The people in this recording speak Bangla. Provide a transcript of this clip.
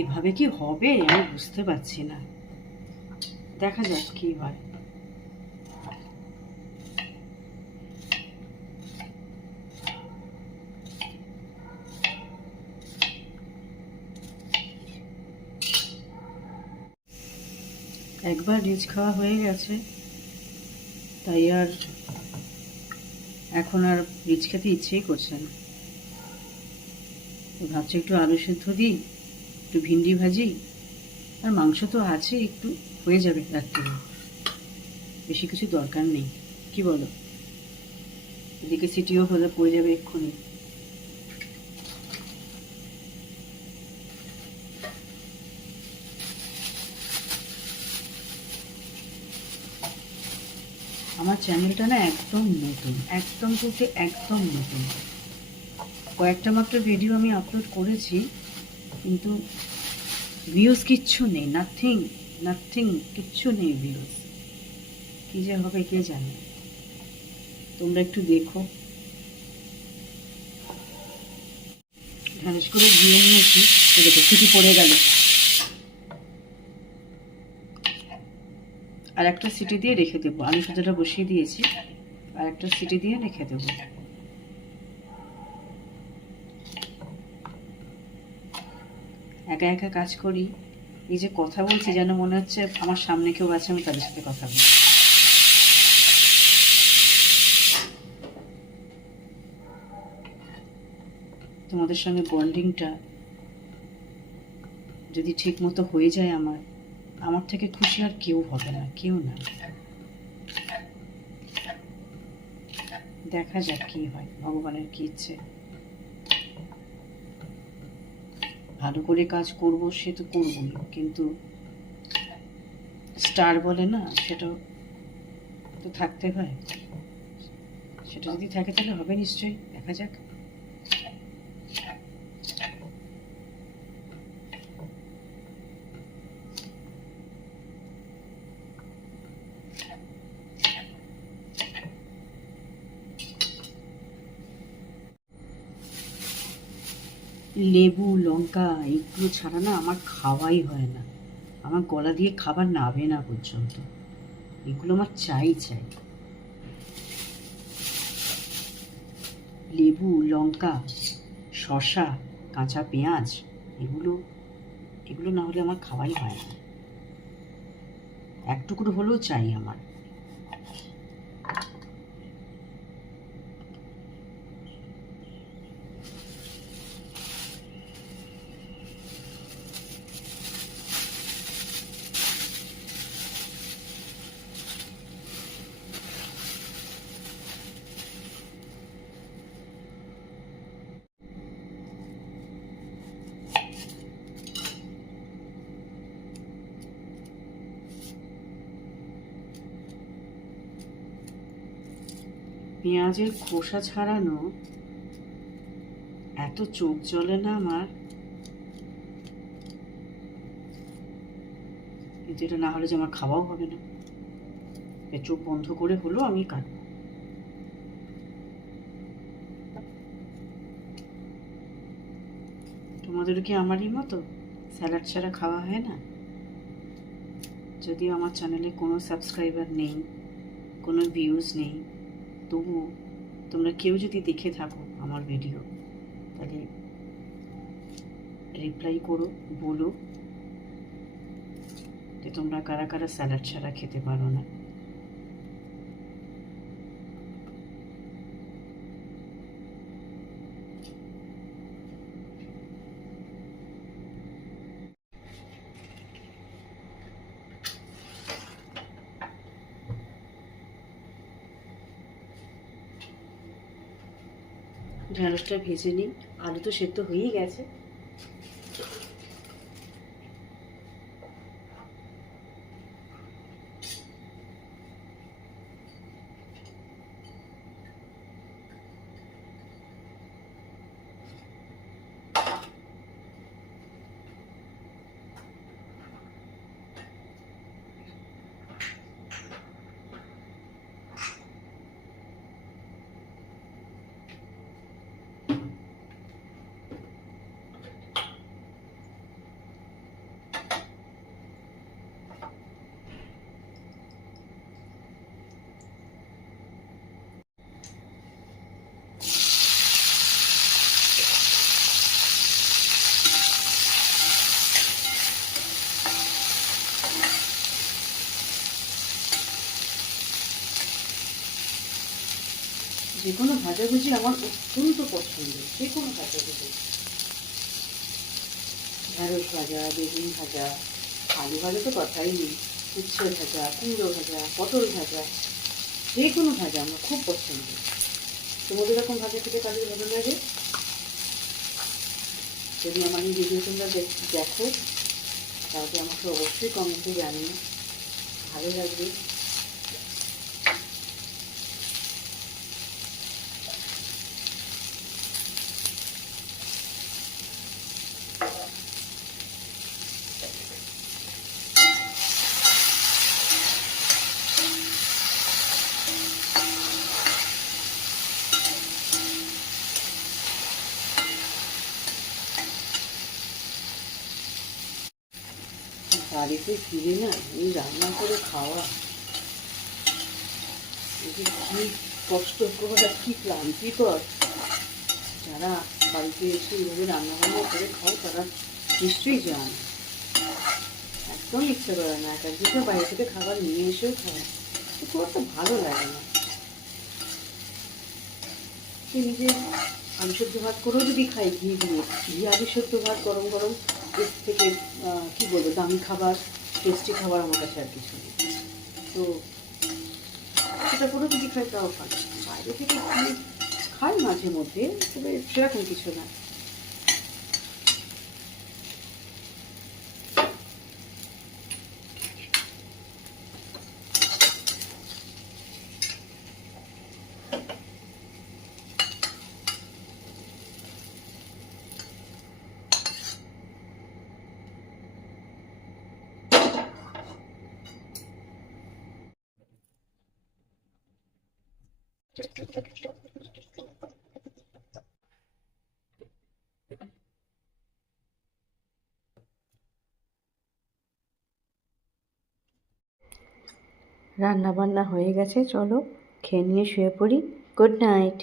এভাবে কি হবে আমি বুঝতে পারছি না, দেখা যাক কি হয়। একবার রিচ খাওয়া হয়ে গেছে, তাই আর এখন আর রিচ খেতে ইচ্ছেই করছে না। ভাবছি একটু আলু সেদ্ধ দিই, একটু ভিন্ডি ভাজি, আর মাংস তো আছে, একটু হয়ে যাবে রাত্রে, বেশি কিছু দরকার নেই। কি বলো? এদিকে সিটিও হলে পড়ে যাবে এক্ষুনি। আমার চ্যানেলটা না একদম নতুন, একদম বলতে একদম নতুন। কয়েকটা মাত্র ভিডিও আমি আপলোড করেছি, কিন্তু ভিউজ কিচ্ছু নেই, নাথিং নাথিং, কিচ্ছু নেই ভিউজ। কী যে হবে কে জানে। তোমরা একটু দেখো। ঢ্যাঁড়স করে ধুয়ে নিয়েছি, তো দেখো সিটি পড়ে গেল। আর একটা সিটি দিয়ে রেখে দেবো, আলু সেদ্ধটা বসিয়ে দিয়েছি, আর একটা সিটি দিয়ে রেখে দেবো। একা একা কাজ করি, এই যে কথা বলছি যেন মনে হচ্ছে আমার সামনে কেউ আছে, আমি তাদের সাথে কথা বলছি। তোমাদের সঙ্গে বন্ডিংটা যদি ঠিক মতো হয়ে যায় আমার থেকে খুশি আর কেউ হবে না, কেউ না। দেখা যাক কি হয়, ভগবানের কি ইচ্ছে। ভালো করে কাজ করব সে তো করবই, কিন্তু স্টার বলে না, সেটা তো থাকতে হয়। সেটা যদি থাকে তাহলে হবে নিশ্চয়ই, দেখা যাক। লেবু লঙ্কা এইগুলো ছাড়া না আমার খাওয়াই হয় না, আমার গলা দিয়ে খাবার নাবে না পর্যন্ত, এগুলো আমার চাই চাই। লেবু লঙ্কা শসা কাঁচা পেঁয়াজ, এগুলো এগুলো না হলে আমার খাওয়াই হয় না, এক টুকরো হলেও চাই আমার। পেঁয়াজের খোসা ছাড়ানো এত চোখ জ্বলে না আমার, কিন্তু এটা না হলে যে আমার খাওয়াও হবে না, চোখ বন্ধ করে হলেও আমি কাটবো। তোমাদেরও কি আমারই মতো স্যালাড ছাড়া খাওয়া হয় না? যদিও আমার চ্যানেলে কোনো সাবস্ক্রাইবার নেই, কোনো ভিউজ নেই, তবুও তোমরা কেউ যদি দেখে থাকো আমার ভিডিও, তাহলে রিপ্লাই করো, বলো যে তোমরা কারা কারা স্যালাড ছাড়া খেতে পারো না। ঢেঁড়সটা ভেজে নিই, আলু তো সেদ্ধ হয়েই গেছে। যে কোনো ভাজাভুজি আমার অত্যন্ত পছন্দ, যে কোনো ভাজাভুজি, ঢেঁড়স ভাজা, বেগুন ভাজা, আলু ভাজা তো কথাই নেই, উচ্ছে ভাজা, কুমড়ো ভাজা, পটল ভাজা, যে কোনো ভাজা আমার খুব পছন্দ। তোমাদের এরকম ভাজা খেতে কাদের ভালো লাগে? যদি আমার এই ভিডিও তোমরা দেখো তাহলে আমাকে অবশ্যই কমেন্টে জানিও, ভালো লাগবে। বাড়িতে ফিরে না এই রান্না করে খাওয়া, এটা কি কষ্টকর আর কি ক্লান্তিকর। যারা বাড়িতে এসে এইভাবে রান্নাবান্না করে খায় তারা নিশ্চয়ই যান। একদম ইচ্ছে করে না, এক একদিকে বাইরে থেকে খাবার নিয়ে এসেও খায়, খুব একটা ভালো লাগে না। নিজে আলু সেদ্ধ ভাত করেও যদি খাই ঘি দিয়ে, ঘি আলু সেদ্ধ ভাত গরম গরম, এর থেকে কী বলবো দামি খাবার, টেস্টি খাবার আমার কাছে আর কিছু নেই। তো সেটা করে যদি খাই তাও ভালো। বাইরে থেকে খাই মাঝে মধ্যে, তবে সেরকম কিছু না। রান্না বান্না হয়ে গেছে, চলো খেয়ে নিয়ে শুয়ে পড়ি। Good night.